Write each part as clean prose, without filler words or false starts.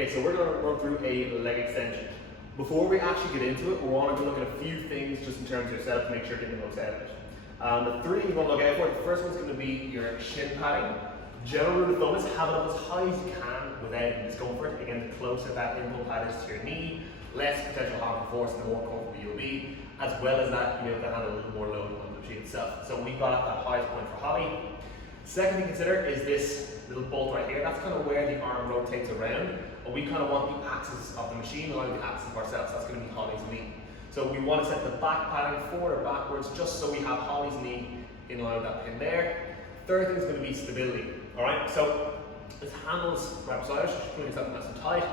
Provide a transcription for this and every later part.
Okay, so we're going to run through a leg extension. Before we actually get into it, we want to look at a few things just in terms of yourself to make sure you're getting the most out of it. The three you're going to look out for, the first one's going to be your shin padding. General rule of thumb is have it up as high as you can without discomfort. Again, the closer that input pad is to your knee, less potential harm for force, the more comfortable you'll be, as well as that you'll be able to handle a little more load on the machine itself. So we've got that highest point for Holly. Second thing to consider is this little bolt right here. That's kind of where the arm rotates around, but we kind of want the axis of the machine along the axis of ourselves. That's going to be Holly's knee. So we want to set the back padding forward or backwards just so we have Holly's knee in line with that pin there. Third thing is going to be stability. Alright, so this handles right beside her, so she's putting herself nice and tight.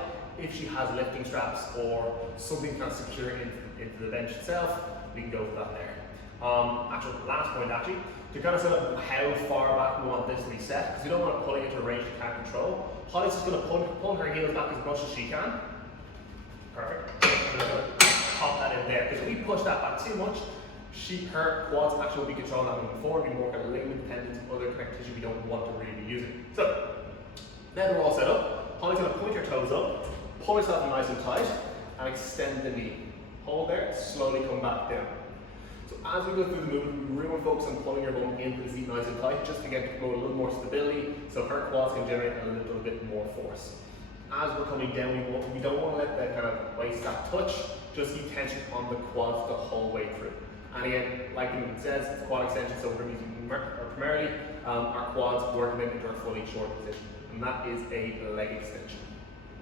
If she has lifting straps or something kind of secure into the bench itself, we can go for that there. Actual last point actually, to kind of set up how far back we want this to be set, because we don't want to pull it into a range she can't control. Holly's just going to pull her heels back as much as she can. Perfect. I'm going to pop that in there, because if we push that back too much, her quads actually will be controlling that moving forward, be more kind of ligament dependent, other connective tissue we don't want to really be using. So, now we're all set up, Holly's going to point her toes up, pull herself nice and tight, and extend the knee. Hold there, slowly come back down. So as we go through the movement, we really want to focus on pulling your bum into the seat nice and tight, just to get promote a little more stability, so her quads can generate a little bit more force. As we're coming down, we don't want to let the kind of waist strap touch, just keep tension on the quads the whole way through. And again, like the movement says, it's quad extension, so we're going to be using primarily our quads working them into our fully short position. And that is a leg extension.